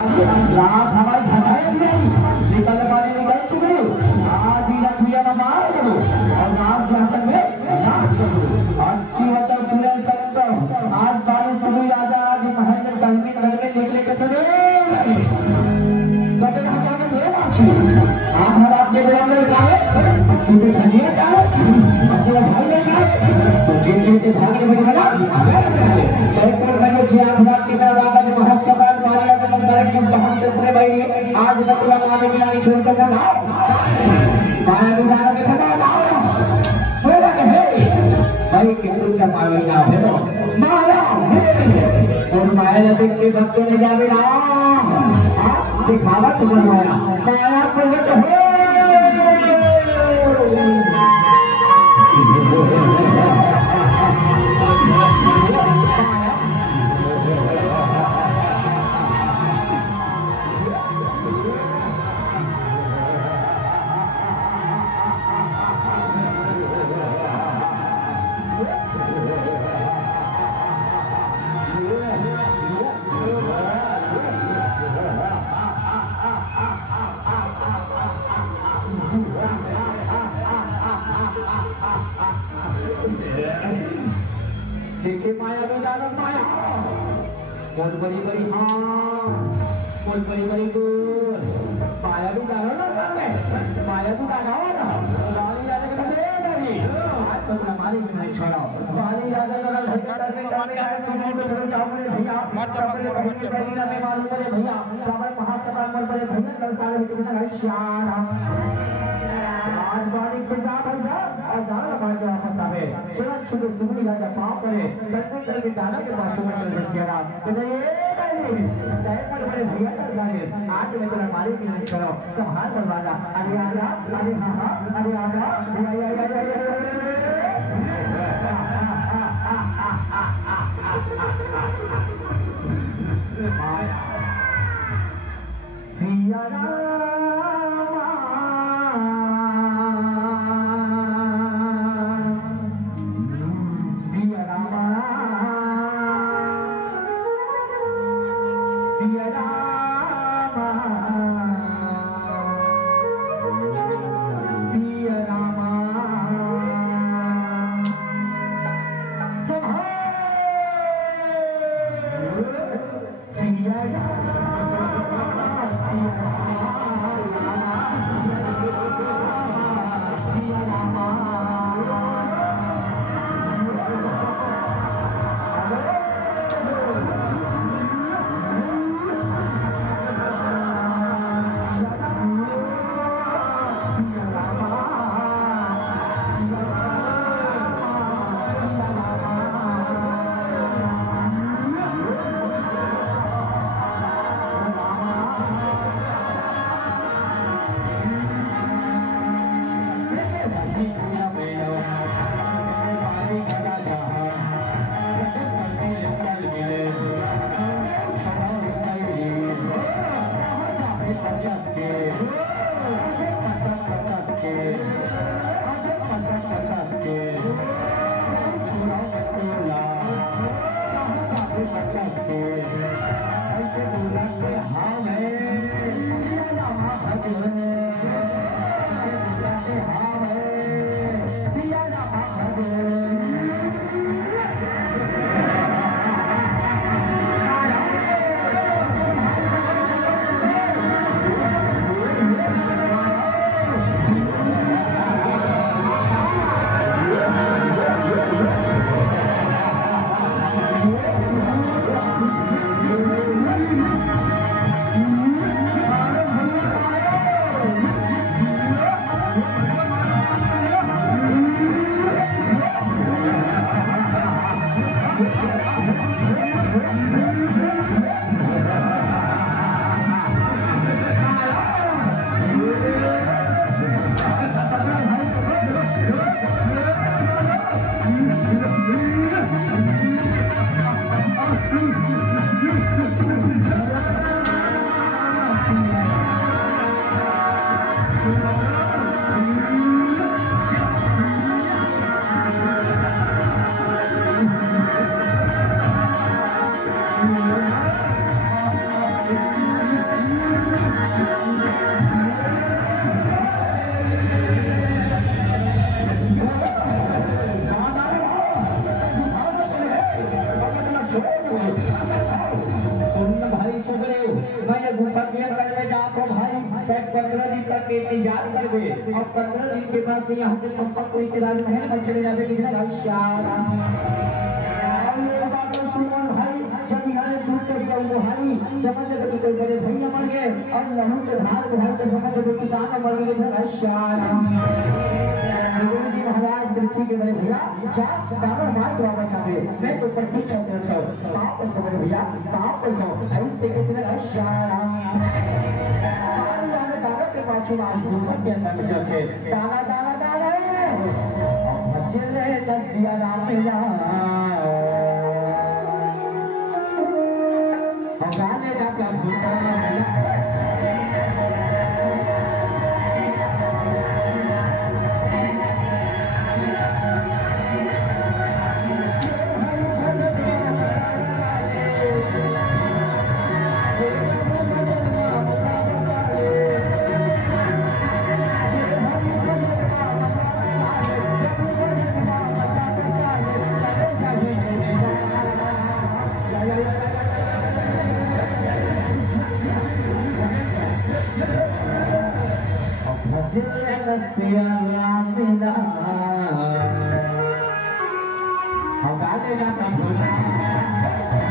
रात हमारी घटाए निकल पानी निकल चुके आज ही रखिया मार करो और रात जाकर में अच्छी वचन सुने संत आज बारिश शुरू राजा आज महेंद्र कलमी नगर में निकले के चले कटे हटा के दे आज हम आपके बराबर जाए तुझे धनिया जाए अपने भाई लेना तो जिंदगी से भागने में बना कलेक्टर भाई जी आप के बाद आज महोत्सव आज मतलब आने की आनी छोड़ कर ना माया दुकान के खड़ा सोना के है भाई कितनी का माया ना है तो माया और माया देख के बच्चों ने जावे ना दिखावा तुम्हारा माया को तो है देखे माया में दानव माया बहुत बड़ी बड़ी हाँ बहुत बड़ी बड़ी दूर माया भी दानव ना माया भी दानव ना बाली राजा के बदले नहीं आज तक हमारी भी नहीं छोड़ा बाली राजा का भैया में सुनने को थोड़ा चावल भैया मत भैया में मालूम है भैया हमारे महासभा में बड़े भैया कल सारे के बिना श्याम आज बाली के जा भैया और दानव बाल के वापस आवे चला छुपे सुनी राजा पाप करे तत्व चल के दानव के पास में चल रसिया तो ये नहीं साहब बड़े भैया का गाने आज मैं तेरा मारी की नहीं करो संभाल दरवाजा अरे आजा अरे हां अरे आजा सिया मैं ये गुफा के अंदर में जाता हूँ भाई, 15 दिन तक के इंतजार कर बे और 15 दिन के बाद यहाँ से पप्पा को इतराज महल में चले जावे कि भाई जब यहाँ दूर से भाई समझ लो कि कोई बड़े भैया मर गए और लहू के भार भाई तो समझ लो कि दाना मर गए जी महाराज कृषि के बड़े भैया जा दाना मार दो आवे मैं तो प्रतीक्षा कर सो साफ हो बड़े भैया साफ हो जाओ ऐसे के तेरा दाना के पाछे आज गुफा के अंदर में जाके दाना दाना दाना चले दसिया राम मेरा गाने जाकर I'm